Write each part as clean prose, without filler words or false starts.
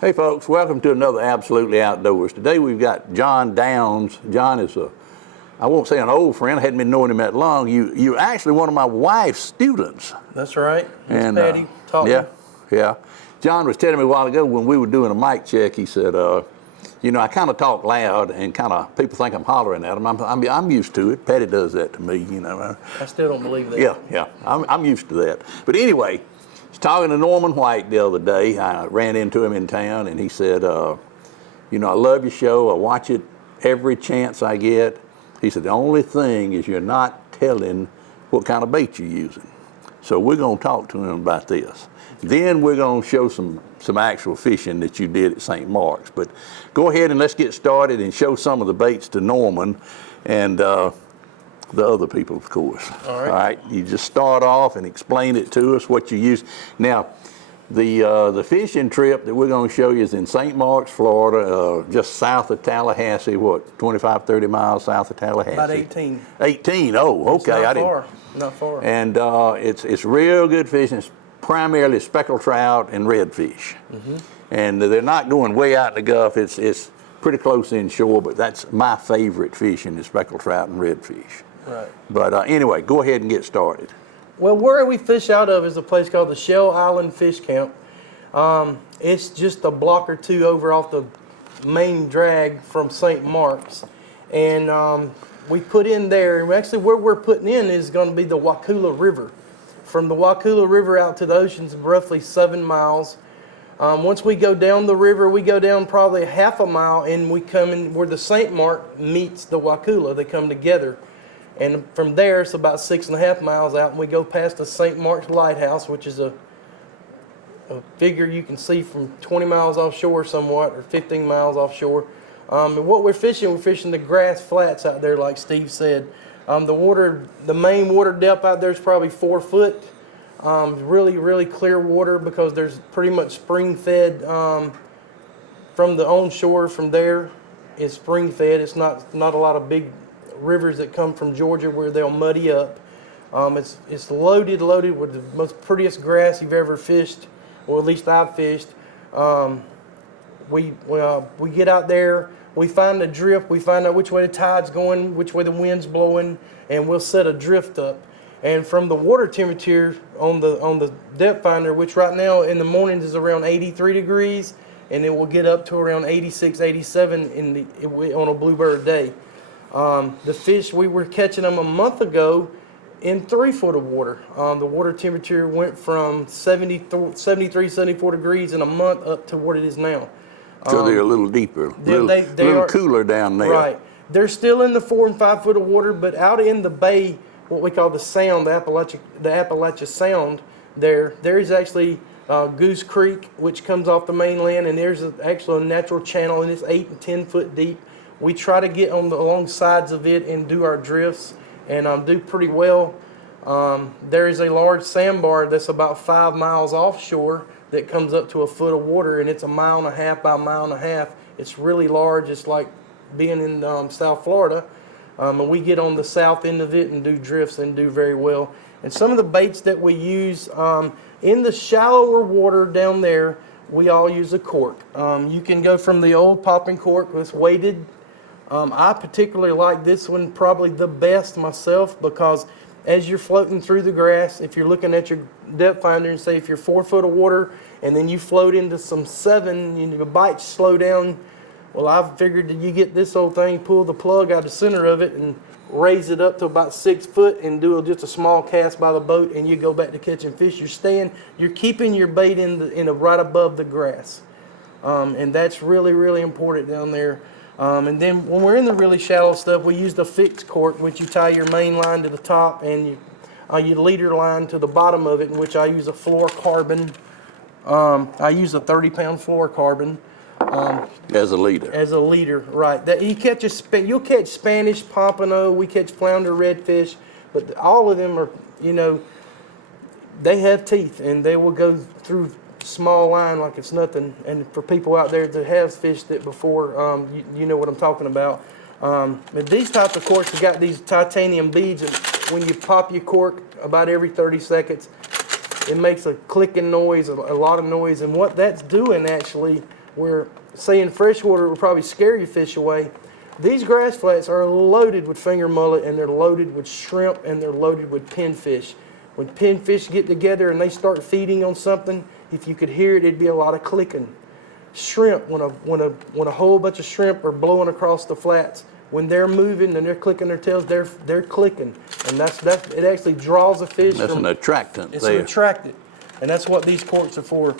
Hey folks, welcome to another Absolutely Outdoors. Today we've got John Downs. John is I won't say an old friend, I hadn't been knowing him that long. You're actually one of my wife's students. That's right. And Patty taught me. Yeah. John was telling me a while ago when we were doing a mic check, he said, I kind of talk loud and kind of people think I'm hollering at them. I'm used to it. Patty does that to me, I still don't believe that. Yeah. I'm used to that. But anyway, I was talking to Norman White the other day. I ran into him in town and he said, I love your show. I watch it every chance I get. He said, the only thing is you're not telling what kind of bait you're using. So we're going to talk to him about this. Then we're going to show some actual fishing that you did at St. Mark's. But go ahead and let's get started and show some of the baits to Norman and the other people, of course. All right. All right. You just start off and explain it to us, what you use. Now, the fishing trip that we're going to show you is in St. Mark's, Florida, just south of Tallahassee, 25, 30 miles south of Tallahassee? About 18. 18, oh, okay. Not far. And it's real good fishing. It's primarily speckled trout and redfish. Mm-hmm. And they're not going way out in the Gulf. It's pretty close inshore, but that's my favorite fishing is speckled trout and redfish. Right. But anyway, go ahead and get started. Well, where we fish out of is a place called the Shell Island Fish Camp. It's just a block or two over off the main drag from St. Mark's. And we put in there, and actually where we're putting in is going to be the Wakulla River. From the Wakulla River out to the ocean's roughly 7 miles. Once we go down the river, we go down probably half a mile, and we come in where the St. Mark meets the Wakulla. They come together. And from there, it's about 6.5 miles out, and we go past the St. Mark's Lighthouse, which is a figure you can see from 20 miles offshore somewhat, or 15 miles offshore. And what we're fishing the grass flats out there, like Steve said. The main water depth out there is probably 4 foot. Really, really clear water because there's pretty much spring fed from the onshore. From there, it's spring fed. It's not a lot of big rivers that come from Georgia where they'll muddy up. It's loaded with the most prettiest grass you've ever fished, or at least I've fished. We get out there, we find the drift, we find out which way the tide's going, which way the wind's blowing, and we'll set a drift up. And from the water temperature on the depth finder, which right now in the mornings is around 83 degrees, and it will get up to around 86, 87 on a bluebird day. The fish, we were catching them a month ago in 3 foot of water. The water temperature went from 73, 74 degrees in a month up to what it is now. So they're a little deeper, a little cooler down there. Right. They're still in the 4 and 5 foot of water, but out in the bay, what we call the sound, the Appalachia Sound, there is actually Goose Creek, which comes off the mainland, and there's actually a natural channel, and it's 8 and 10 foot deep. We try to get along sides of it and do our drifts and do pretty well. There is a large sandbar that's about 5 miles offshore that comes up to 1 foot of water, and it's 1.5 miles by 1.5 miles. It's really large. It's like being in South Florida. And we get on the south end of it and do drifts and do very well. And some of the baits that we use in the shallower water down there, we all use a cork. You can go from the old popping cork that's weighted. I particularly like this one probably the best myself because as you're floating through the grass, if you're looking at your depth finder and say if you're 4 foot of water and then you float into some 7, the bites slow down. Well, I've figured that you get this old thing, pull the plug out the center of it and raise it up to about 6 foot and do just a small cast by the boat, and you go back to catching fish. You're keeping your bait right above the grass. And that's really, really important down there. And then when we're in the really shallow stuff, we use the fixed cork, which you tie your main line to the top and your leader line to the bottom of it, in which I use a fluorocarbon. I use a 30-pound fluorocarbon. As a leader. As a leader, right. You'll catch Spanish pompano, we catch flounder, redfish, but all of them are, they have teeth and they will go through small line like it's nothing. And for people out there that have fished it before, you know what I'm talking about. But these types of corks have got these titanium beads, and when you pop your cork about every 30 seconds, it makes a clicking noise, a lot of noise. And what that's doing actually, where, say in freshwater, it would probably scare your fish away. These grass flats are loaded with finger mullet, and they're loaded with shrimp, and they're loaded with pinfish. When pinfish get together and they start feeding on something, if you could hear it, it'd be a lot of clicking. Shrimp, when a whole bunch of shrimp are blowing across the flats, when they're moving and they're clicking their tails, they're clicking, and that's it actually draws a fish. That's an attractant It's there. an attractant, and that's what these corks are for.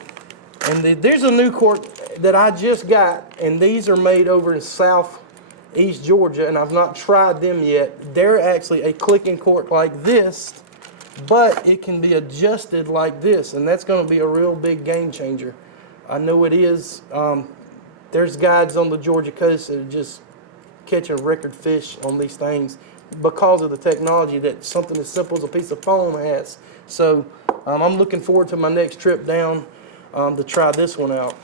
And there's a new cork that I just got, and these are made over in southeast Georgia, and I've not tried them yet. They're actually a clicking cork like this, but it can be adjusted like this, and that's going to be a real big game changer. I know it is. There's guides on the Georgia coast that are just catching record fish on these things because of the technology that something as simple as a piece of foam has. So I'm looking forward to my next trip down to try this one out.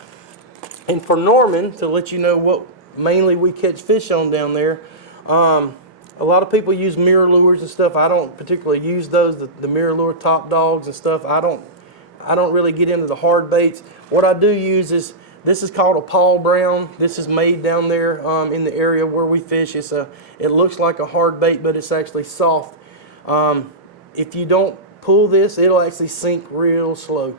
And for Norman, to let you know what mainly we catch fish on down there, a lot of people use mirror lures and stuff. I don't particularly use those, the mirror lure top dogs and stuff. I don't really get into the hard baits. What I do use is, this is called a Paul Brown. This is made down there in the area where we fish. It looks like a hard bait, but it's actually soft. If you don't pull this, it'll actually sink real slow.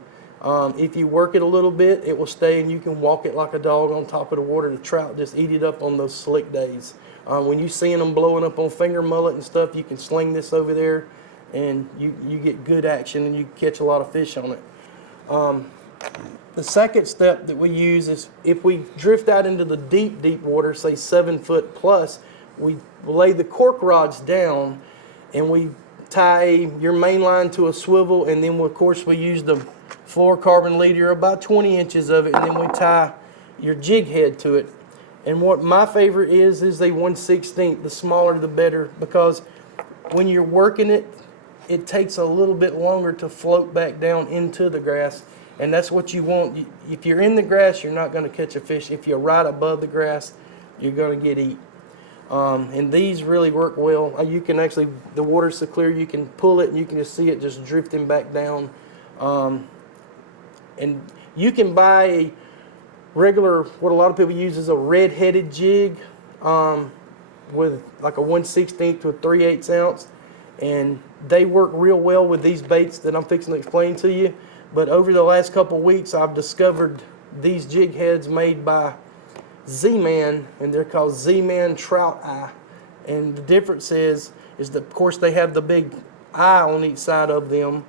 If you work it a little bit, it will stay, and you can walk it like a dog on top of the water. The trout just eat it up on those slick days. When you seeing them blowing up on finger mullet and stuff, you can sling this over there, and you get good action, and you catch a lot of fish on it. The second step that we use is, if we drift out into the deep water, say 7 foot plus, we lay the cork rods down, and we tie your main line to a swivel, and then of course we use the fluorocarbon leader, about 20 inches of it, and then we tie your jig head to it. And what my favorite is a 1/16. The smaller the better, because when you're working it, it takes a little bit longer to float back down into the grass. And that's what you want. If you're in the grass, you're not going to catch a fish. If you're right above the grass, you're going to get eat. And these really work well. You can actually, the water's so clear, you can pull it and you can just see it just drifting back down. And you can buy a regular, what a lot of people use is a red-headed jig with like a 1/16 to a 3/8 ounce. And they work real well with these baits that I'm fixing to explain to you. But over the last couple of weeks, I've discovered these jig heads made by Z-Man, and they're called Z-Man Trout Eye. And the difference is that, of course, they have the big eye on each side of them.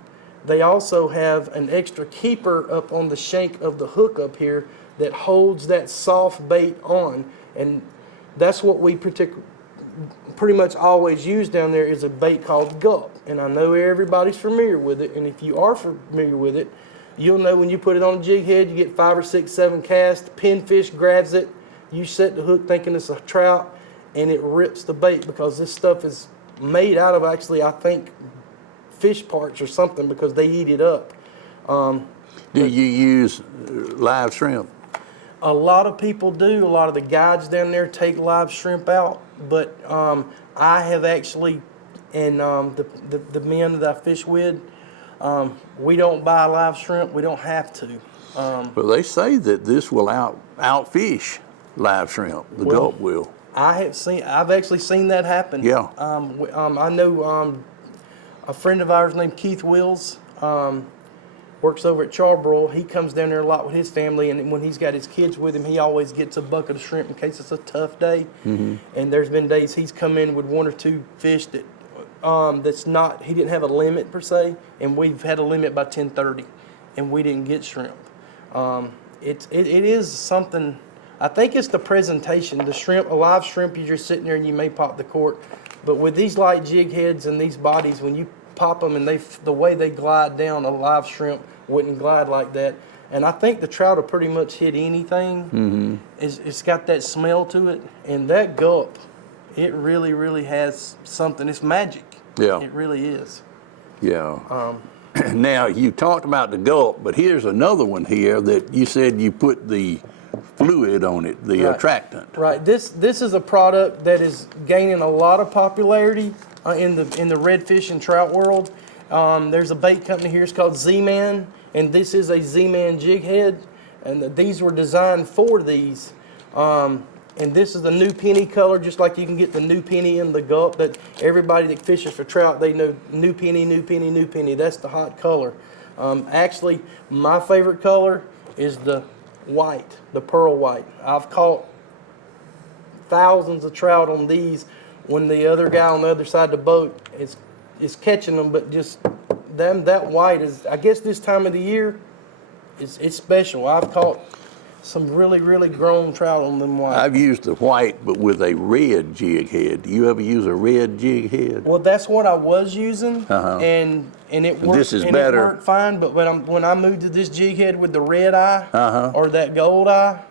They also have an extra keeper up on the shank of the hook up here that holds that soft bait on. And that's what we pretty much always use down there, is a bait called gulp. And I know everybody's familiar with it, and if you are familiar with it, you'll know when you put it on a jig head, you get 5 or 6, 7 casts, pinfish grabs it, you set the hook thinking it's a trout, and it rips the bait, because this stuff is made out of, actually, I think, fish parts or something, because they eat it up. Do you use live shrimp? A lot of people do. A lot of the guides down there take live shrimp out, but I have actually, and the men that I fish with, we don't buy live shrimp. We don't have to. Well, they say that this will outfish live shrimp. The gulp will. I've actually seen that happen. Yeah. I know a friend of ours named Keith Wills. Works over at Charbroil. He comes down there a lot with his family, and when he's got his kids with him, he always gets a bucket of shrimp in case it's a tough day. Mm-hmm. And there's been days he's come in with 1 or 2 fish that that's not, he didn't have a limit per se, and we've had a limit by 10:30, and we didn't get shrimp. It is something. I think it's the presentation. The shrimp, a live shrimp, you're just sitting there and you may pop the cork, but with these light jig heads and these bodies, when you pop them and the way they glide down, a live shrimp wouldn't glide like that. And I think the trout will pretty much hit anything. Mm-hmm. It's got that smell to it, and that gulp, it really, really has something. It's magic. Yeah. It really is. Yeah. Now, you talked about the gulp, but here's another one here that you said you put the fluid on it, the attractant. Right. This is a product that is gaining a lot of popularity in the redfish and trout world. There's a bait company here. It's called Z-Man, and this is a Z-Man jig head. and these were designed for these. And this is the new penny color, just like you can get the new penny in the Gulf. That everybody that fishes for trout, they know new penny, new penny, new penny. That's the hot color. Actually, my favorite color is the white, the pearl white. I've caught thousands of trout on these when the other guy on the other side of the boat is catching them, but just that white is, I guess this time of the year, it's special. I've caught some really, really grown trout on them white. I've used the white, but with a red jig head. Do you ever use a red jig head? Well, that's what I was using, and it worked. This is and better. It worked fine, but when I moved to this jig head with the red eye or that gold eye,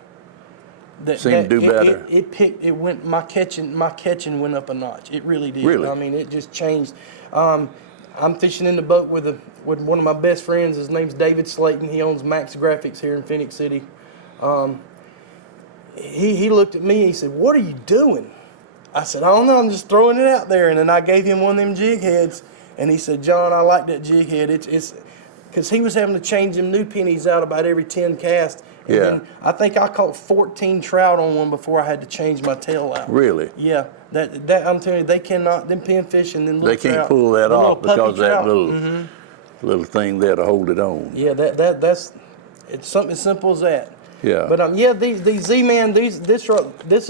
Seemed to do better. It went. My catching went up a notch. It really did. Really? I mean, it just changed. I'm fishing in the boat with one of my best friends. His name's David Slayton. He owns Max Graphics here in Phoenix City. He looked at me and he said, "What are you doing?" I said, "I don't know. I'm just throwing it out there." And then I gave him one of them jig heads, and he said, "John, I like that jig head. It's because he was having to change them new pennies out about every 10 casts. And Yeah. then I think I caught 14 trout on one before I had to change my tail out. Really? Yeah. That I'm telling you, they cannot. Them pinfish and then They can't pull that off because that little Mm-hmm. little thing there to hold it on. Yeah, that's it's something as simple as that. Yeah. But these Z-Man, this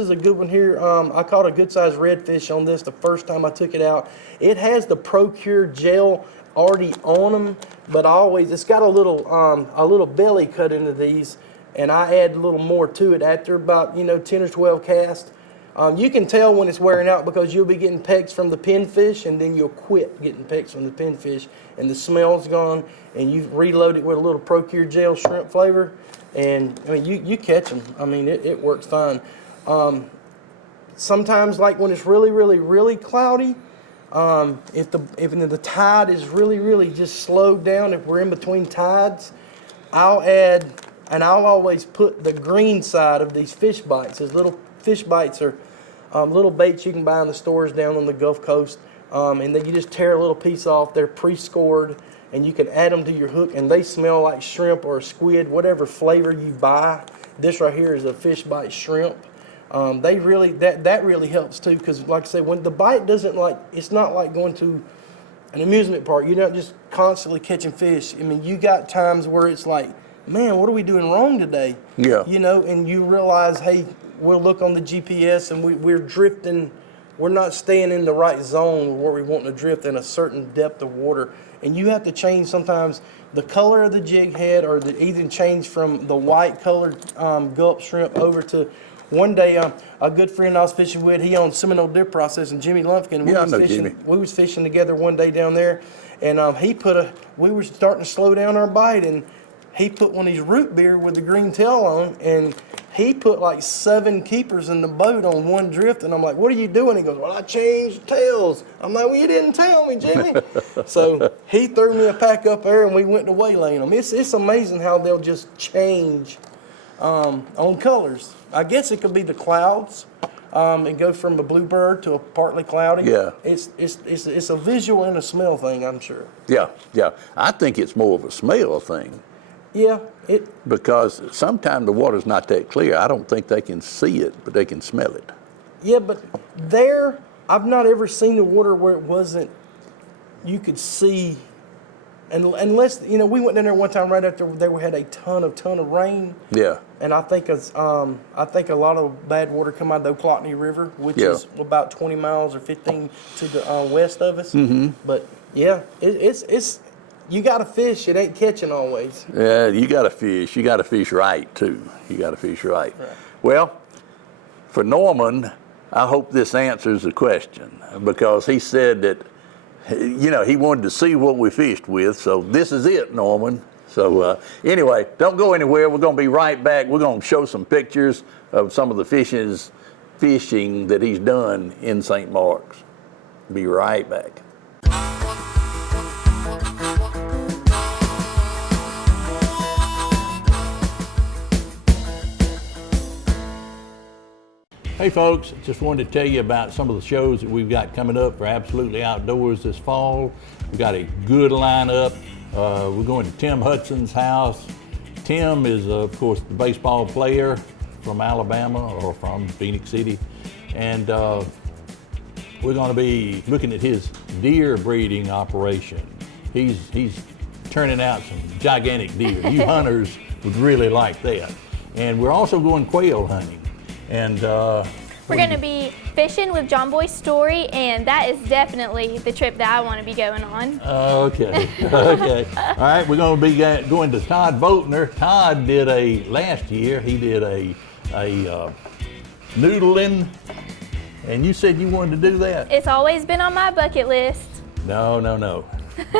is a good one here. I caught a good sized redfish on this the first time I took it out. It has the Procure gel already on them, but it's got a little belly cut into these, and I add a little more to it after about 10 or 12 casts. You can tell when it's wearing out because you'll be getting pecks from the pinfish, and then you'll quit getting pecks from the pinfish, and the smell's gone, and you've reloaded with a little Procure gel shrimp flavor, and I mean you catch them. I mean it works fine. Sometimes, like when it's really, really, really cloudy, if the tide is really, really just slowed down, if we're in between tides, I'll always put the green side of these fish bites. These little fish bites are little baits you can buy in the stores down on the Gulf Coast, and then you just tear a little piece off. They're pre-scored, and you can add them to your hook, and they smell like shrimp or squid, whatever flavor you buy. This right here is a fish bite shrimp. That really helps too, because like I said, when the bite it's not like going to an amusement park. You're not just constantly catching fish. I mean, you got times where it's like, man, what are we doing wrong today? Yeah. And you realize, hey, we'll look on the GPS and we're drifting. We're not staying in the right zone where we want to drift in a certain depth of water. And you have to change sometimes the color of the jig head, or even change from the white colored gulp shrimp over to. One day, a good friend I was fishing with, he owns Seminole Dip Processing, Jimmy Lumpkin. Yeah, I know Jimmy. We was fishing together one day down there, and we were starting to slow down our bite, and he put one of these root beer with the green tail on, and he put like 7 keepers in the boat on one drift, and I'm like, "What are you doing?" He goes, "Well, I changed tails." I'm like, "Well, you didn't tell me, Jimmy." So he threw me a pack up there, and we went to waylaying them. It's amazing how they'll just change on colors. I guess it could be the clouds. And go from a bluebird to a partly cloudy. Yeah. It's a visual and a smell thing, I'm sure. Yeah. I think it's more of a smell thing. Yeah, Because sometimes the water's not that clear. I don't think they can see it, but they can smell it. Yeah, but I've not ever seen the water where it wasn't, you could see, unless, we went down there one time right after they had a ton of rain. Yeah. And I think a lot of bad water come out of the Ochlockonee River, which is about 20 miles or 15 to the west of us. Mm-hmm. But yeah, it's you got to fish. It ain't catching always. Yeah, you got to fish. You got to fish right too. You got to fish right. Well, for Norman, I hope this answers the question, because he said that he wanted to see what we fished with. So this is it, Norman. So anyway, don't go anywhere. We're going to be right back. We're going to show some pictures of some of the fishing that he's done in St. Marks. Be right back. Hey folks, just wanted to tell you about some of the shows that we've got coming up for Absolutely Outdoors this fall. We've got a good lineup. We're going to Tim Hudson's house, Tim is, of course, the baseball player from Alabama or from Phoenix City. And we're going to be looking at his deer breeding operation. He's turning out some gigantic deer. You hunters would really like that. And we're also going quail hunting. And we're going to be fishing with John Boy Story, and that is definitely the trip that I want to be going on. Okay, okay. All right, we're going to be going to Todd Boatner. Todd did last year, he did a noodling, and you said you wanted to do that? It's always been on my bucket list. No.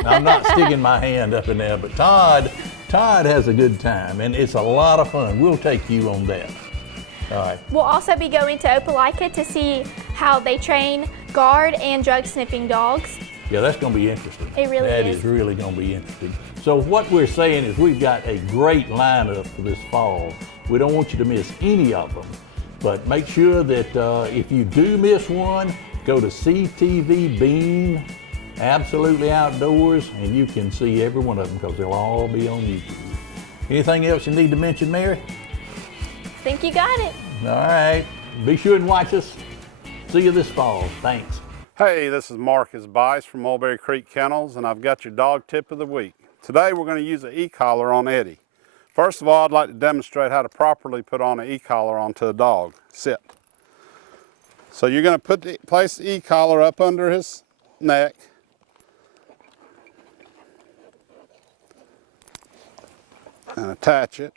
I'm not sticking my hand up in there, but Todd has a good time, and it's a lot of fun. We'll take you on that. All right. We'll also be going to Opelika to see how they train guard and drug sniffing dogs. Yeah, that's going to be interesting. It really That is. is really going to be interesting. So what we're saying is we've got a great lineup for this fall. We don't want you to miss any of them. But make sure that if you do miss one, go to CTV Beam, Absolutely Outdoors, and you can see every one of them because they'll all be on YouTube. Anything else you need to mention, Mary? Think you got it. All right. Be sure and watch us. See you this fall. Thanks. Hey, this is Marcus Bice from Mulberry Creek Kennels, and I've got your dog tip of the week. Today we're going to use an e-collar on Eddie. First of all, I'd like to demonstrate how to properly put on an e-collar onto a dog. Sit. So you're going to place the e-collar up under his neck. And attach it.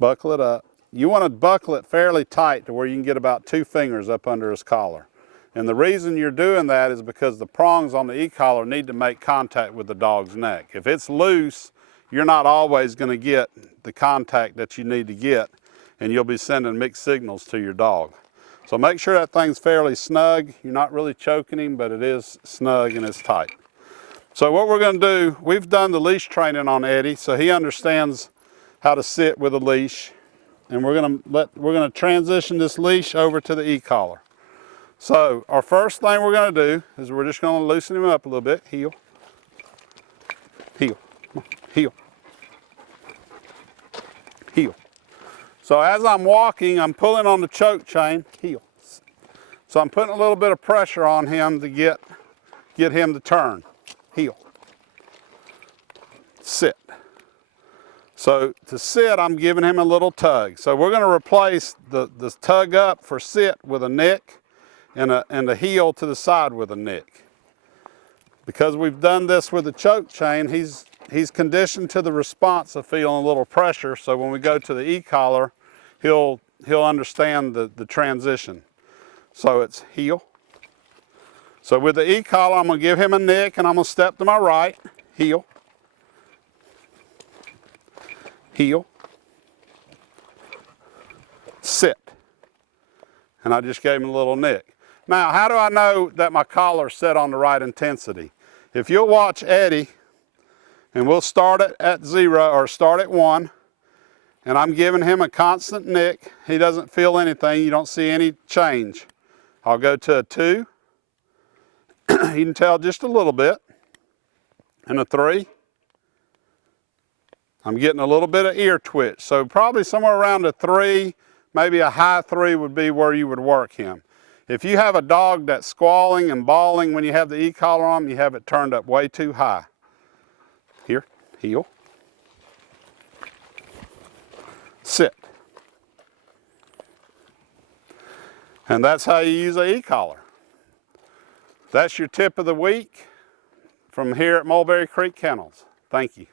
Buckle it up. You want to buckle it fairly tight to where you can get about 2 fingers up under his collar. And the reason you're doing that is because the prongs on the e-collar need to make contact with the dog's neck. If it's loose, you're not always going to get the contact that you need to get, and you'll be sending mixed signals to your dog. So make sure that thing's fairly snug. You're not really choking him, but it is snug and it's tight. So what we're going to do, we've done the leash training on Eddie, so he understands how to sit with a leash, and we're going to transition this leash over to the e-collar. So our first thing we're going to do is we're just going to loosen him up a little bit. Heel, heel, heel, heel. So as I'm walking, I'm pulling on the choke chain, heel. So I'm putting a little bit of pressure on him to get him to turn. Heel. Sit. So to sit, I'm giving him a little tug. So we're going to replace the tug up for sit with a nick and a heel to the side with a nick. Because we've done this with the choke chain, he's conditioned to the response of feeling a little pressure. So when we go to the e-collar, he'll understand the transition. So it's heel. So with the e-collar, I'm going to give him a nick, and I'm going to step to my right, heel, heel, sit. And I just gave him a little nick. Now, how do I know that my collar's set on the right intensity? If you'll watch Eddie, and we'll start it at 0 or start at 1, and I'm giving him a constant nick. He doesn't feel anything. You don't see any change. I'll go to a 2. You can tell just a little bit. And a 3. I'm getting a little bit of ear twitch. So probably somewhere around a 3, maybe a high 3 would be where you would work him. If you have a dog that's squalling and bawling when you have the e-collar on, you have it turned up way too high. Here, heel. Sit. And that's how you use an e-collar. That's your tip of the week from here at Mulberry Creek Kennels. Thank you.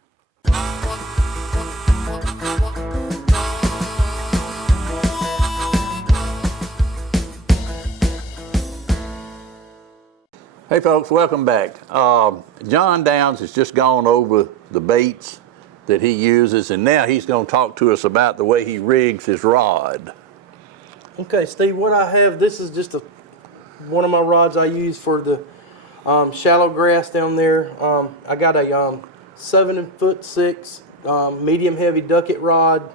Hey folks, welcome back. John Downs has just gone over the baits that he uses, and now he's going to talk to us about the way he rigs his rod. Okay, Steve, what I have, this is just one of my rods I use for the shallow grass down there. I got a 7'6" medium heavy ducket rod,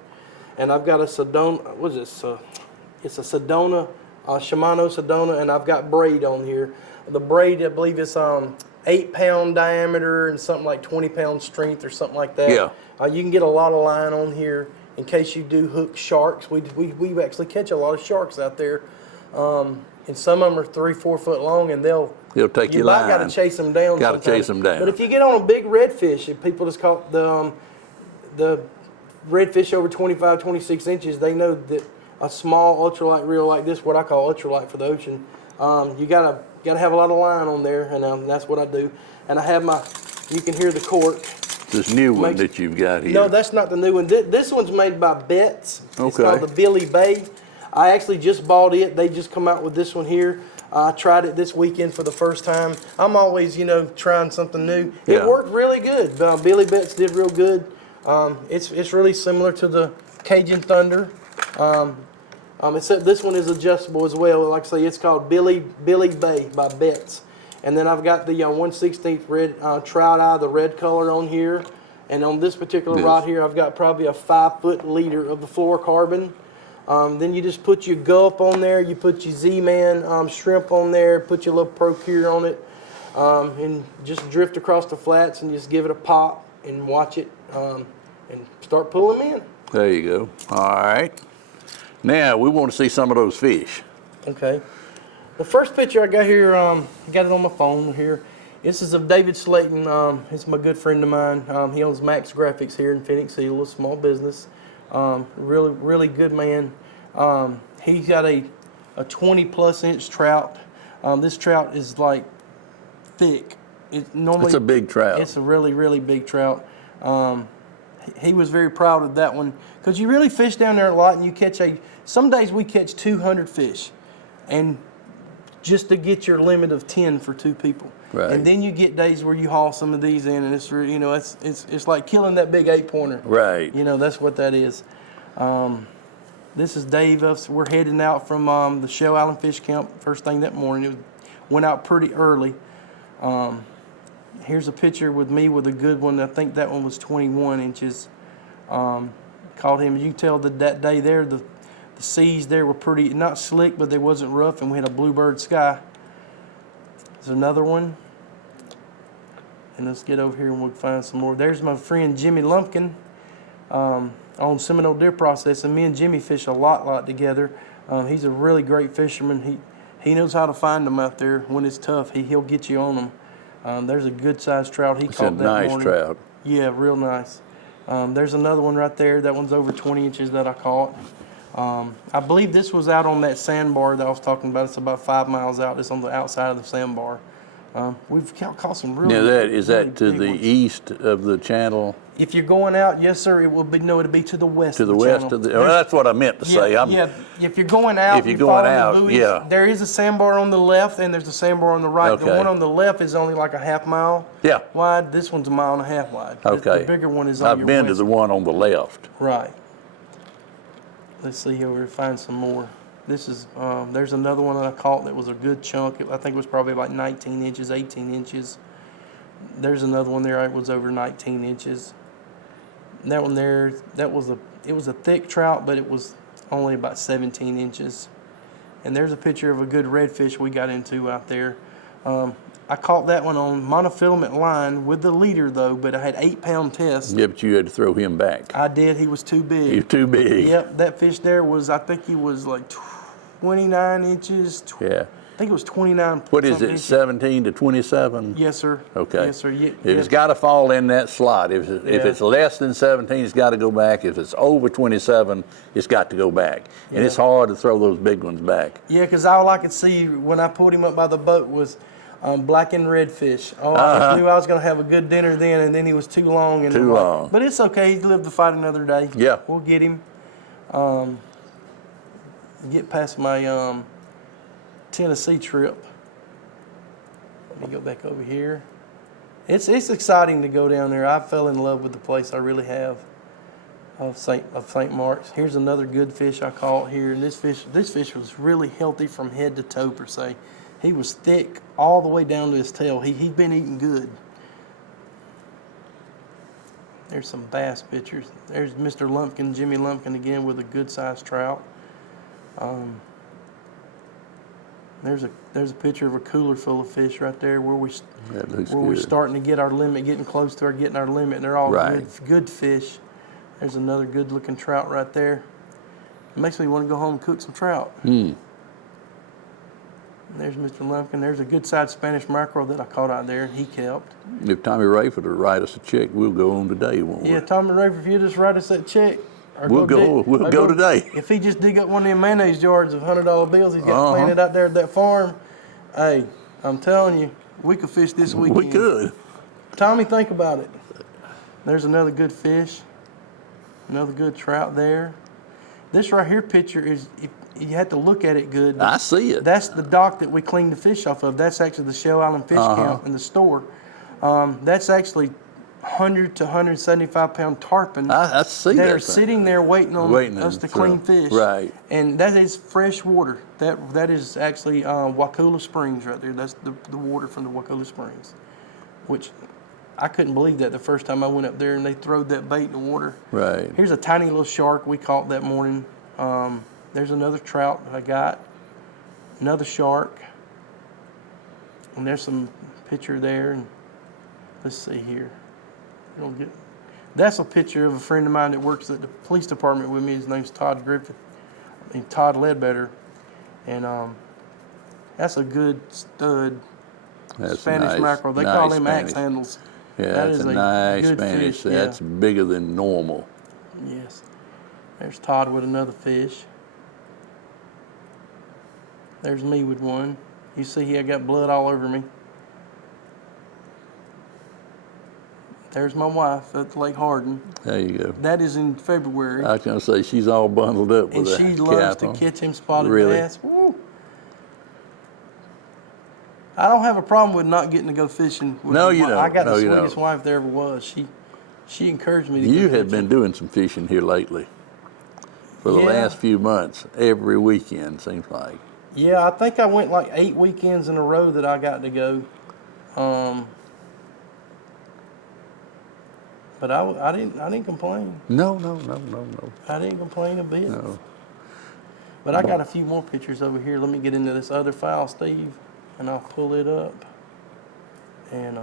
and I've got a Sedona, what is this? It's a Sedona Shimano Sedona, and I've got braid on here. The braid, I believe, is 8-pound diameter and something like 20-pound strength or something like that. Yeah. You can get a lot of line on here in case you do hook sharks. We actually catch a lot of sharks out there, and some of them are 3-4 foot long, and they'll take you your might got line. to chase them down. Gotta sometimes. chase 'em down. But if you get on a big redfish, if people just call the redfish over 25, 26 inches, they know that a small ultralight reel like this, what I call ultralight for the ocean, you gotta have a lot of line on there, and that's what I do. And I have you can hear the cork. This new one that you've got here. No, that's not the new one. This one's made by Betts. It's Okay. called the Billy Bay. I actually just bought it. They just come out with this one here. I tried it this weekend for the first time. I'm always, trying something new. It Yeah. worked really good. Billy Betts did real good. It's really similar to the Cajun Thunder. Except this one is adjustable as well. Like I say, it's called Billy Bay by Betts. And then I've got the 1/16 red trout eye, the red color on here. And on this particular Yes. rod here, I've got probably a 5-foot leader of the fluorocarbon. Then you just put your gulp on there. You put your Z-Man shrimp on there. Put your little Procure on it. And just drift across the flats and just give it a pop and watch it and start pulling them in. There you go. All right. Now we want to see some of those fish. Okay. The first picture I got here, got it on my phone here. This is of David Slayton. He's my good friend of mine. He owns Max Graphics here in Phoenix. He's a little small business. Really, really good man. He's got a 20-plus inch trout. This trout is like thick. It's a big trout. It's a really, really big trout. He was very proud of that one because you really fish down there a lot, and you catch some days we catch 200 fish, and just to get your limit of 10 for 2 people. Right. And then you get days where you haul some of these in, and it's it's like killing that big 8-pointer. Right. That's what that is. This is Dave. We're heading out from the Shell Island Fish Camp first thing that morning. Went out pretty early. Here's a picture with me with a good one. I think that one was 21 inches. Caught him. You can tell that day there, the seas there were pretty, not slick, but they wasn't rough, and we had a bluebird sky. There's another one. And let's get over here and we'll find some more. There's my friend Jimmy Lumpkin on Seminole Deer Processing. Me and Jimmy fish a lot together. He's a really great fisherman. He knows how to find them out there when it's tough. He'll get you on them. There's a good sized trout he caught that morning. It's a nice trout. Yeah, real nice. There's another one right there. That one's over 20 inches that I caught. I believe this was out on that sandbar that I was talking about. It's about 5 miles out. It's on the outside of the sandbar. We've caught some really. Now is really that to big the ones. east of the channel? If you're going out, yes, sir. It will be it'll be to the west. To the of west channel. of the. Well, that's what I meant to say. Yeah. If you're going out, If you're you going follow out, the buoys, yeah. There is a sandbar on the left, and there's a sandbar on the right. Okay. The one on the left is only like a half mile Yeah. wide. This one's a mile and a half wide. Okay. The bigger one is on I've your been to west. the one on the left. Right. Let's see here. We'll find some more. This is there's another one that I caught that was a good chunk. I think it was probably like 19 inches, 18 inches. There's another one there. It was over 19 inches. That one there, it was a thick trout, but it was only about 17 inches. And there's a picture of a good redfish we got into out there. I caught that one on monofilament line with the leader though, but I had 8-pound test. Yeah, but you had to throw him back. I did. He was too big. You're too big. Yep, that fish there was, I think he was like 29 inches. Yeah. I think it was 29. What is something it, inches. 17 to 27? Yes, sir. Okay. Yes, sir. It's got to fall in that slot. If it's less than 17, it's got to go back. If it's over 27, it's got to go back. And it's hard to throw those big ones back. Yeah, because all I could see when I pulled him up by the boat was black and redfish. Oh, I just knew I was going to have a good dinner then, and then he was too long. And Too long. But it's okay. He's lived to fight another day. Yeah. We'll get him. Get past my Tennessee trip. Let me go back over here. It's exciting to go down there. I fell in love with the place. I really have. Of St. Mark's. Here's another good fish I caught here. And this fish was really healthy from head to toe per se. He was thick all the way down to his tail. He'd been eating good. There's some bass pictures. There's Mr. Lumpkin, Jimmy Lumpkin again with a good sized trout. There's a picture of a cooler full of fish right there where That looks we're good. starting to get our limit, getting close to getting our limit, and they're all Right. good fish. There's another good looking trout right there. It makes me want to go home and cook some trout. There's Mr. Lumpkin. There's a good sized Spanish mackerel that I caught out there, and he kept. If Tommy Rayford will write us a check, we'll go on today, won't we? Yeah, Tommy Rayford, if you just write us that check. Or We'll go today. If he just dig up one of them mayonnaise jars of $100 bills he's got planted out there at that farm, hey, I'm telling you, we could fish this weekend. We could. Tommy, think about it. There's another good fish, another good trout there. This right here picture is, if you have to look at it good. I see it. That's the dock that we cleaned the fish off of. That's actually the Shell Island Fish Count in the store. That's actually 100 to 175 pound tarpon I see that that are thing. sitting there waiting on us to clean fish. Right. And that is fresh water. That is actually Wakulla Springs right there. That's the water from the Wakulla Springs, which I couldn't believe that the first time I went up there and they throwed that bait in the water. Right. Here's a tiny little shark we caught that morning. There's another trout that I got. Another shark. And there's some picture there. And let's see here. That's a picture of a friend of mine that works at the police department with me. His name's Todd Griffith. Todd Ledbetter. And that's a good stud That's Spanish nice, mackerel. They nice call them Spanish. axe handles. Yeah, That that's is a a nice good Spanish. fish, yeah. That's bigger than normal. Yes. There's Todd with another fish. There's me with one. You see, I got blood all over me. There's my wife at Lake Hardin. There you go. That is in February. I was going to say, she's all bundled up And with a she loves cap to on. catch him spotted Really? bass. Woo. I don't have a problem with not getting to go fishing. With No, my you wife. don't. I got No, the you sweetest don't. wife there ever was. She encouraged me to You go have been fishing. doing some fishing here lately. For the Yeah. last few months, every weekend, seems like. Yeah, I think I went like 8 weekends in a row that I got to go. But I didn't complain. No. I didn't complain a bit. No. But I got a few more pictures over here. Let me get into this other file, Steve, and I'll pull it up. And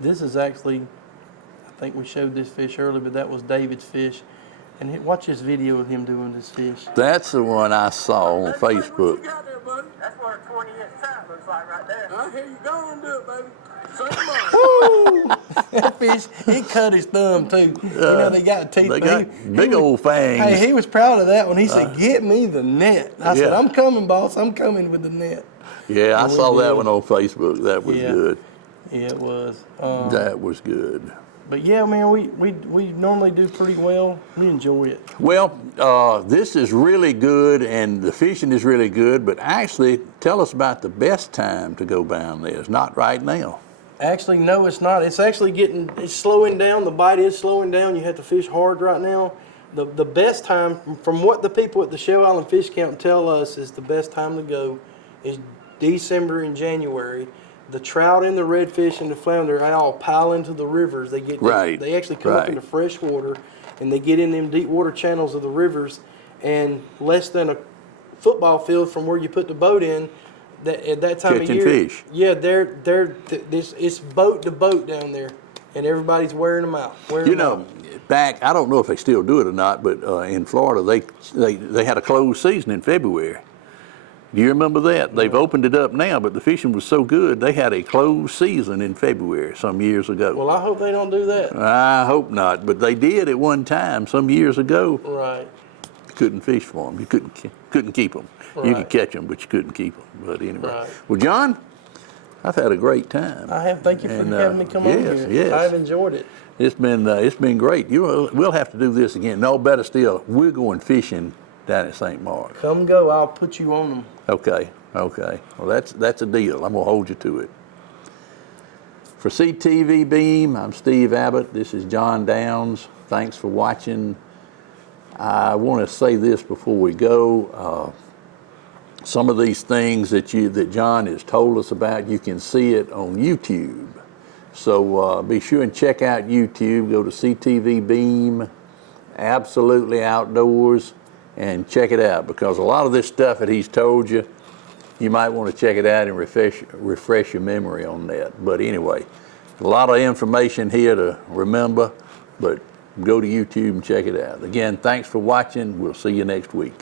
this is actually, I think we showed this fish earlier, but that was David's fish. And watch this video of him doing this fish. That's the one I saw on What you Facebook. got there, buddy? That's what a 20-inch sight looks like right there. I hear you go and do it, baby. Say mine. That fish, he cut his thumb too. You know, they got teeth. They but got big old fangs. Hey, he was proud of that one. He said, "Get me the net." I said, yeah. "I'm coming, boss. I'm coming with the net." Yeah, I And we saw that did. one on Facebook. That was Yeah. good. Yeah, it was. That was good. But yeah, man, we normally do pretty well. We enjoy it. Well, this is really good, and the fishing is really good. But actually, tell us about the best time to go down there. It's not right now. Actually, no, it's not. It's actually it's slowing down. The bite is slowing down. You have to fish hard right now. The best time, from what the people at the Shell Island Fish Count tell us, is the best time to go is December and January. The trout and the redfish and the flounder all pile into the rivers. They get Right, They actually come up right. into fresh water, and they get in them deep water channels of the rivers, and less than a football field from where you put the boat in. At that time Catching of year, fish. yeah, it's boat to boat down there, and everybody's wearing them out. You know, back, I don't know if they still do it or not, but in Florida, they had a closed season in February. Do you remember that? They've opened it up now, but the fishing was so good, they had a closed season in February some years ago. Well, I hope they don't do that. I hope not, but they did at one time some years ago. Right. You couldn't fish for them. You couldn't keep them. You could Right. catch them, but you couldn't keep them. But anyway. Right. Well, John, I've had a great time. I have. Thank you for And, having me come on yes, here. yes. I've enjoyed it. It's been great. We'll have to do this again. No, better still, we're going fishing down at St. Mark. Come go. I'll put you on them. Okay. Well, that's a deal. I'm gonna hold you to it. For CTV Beam, I'm Steve Abbott. This is John Downs. Thanks for watching. I want to say this before we go. Some of these things that John has told us about, you can see it on YouTube. So be sure and check out YouTube. Go to CTV Beam, Absolutely Outdoors, and check it out, because a lot of this stuff that he's told you, you might want to check it out and refresh your memory on that. But anyway, a lot of information here to remember, but go to YouTube and check it out. Again, thanks for watching. We'll see you next week.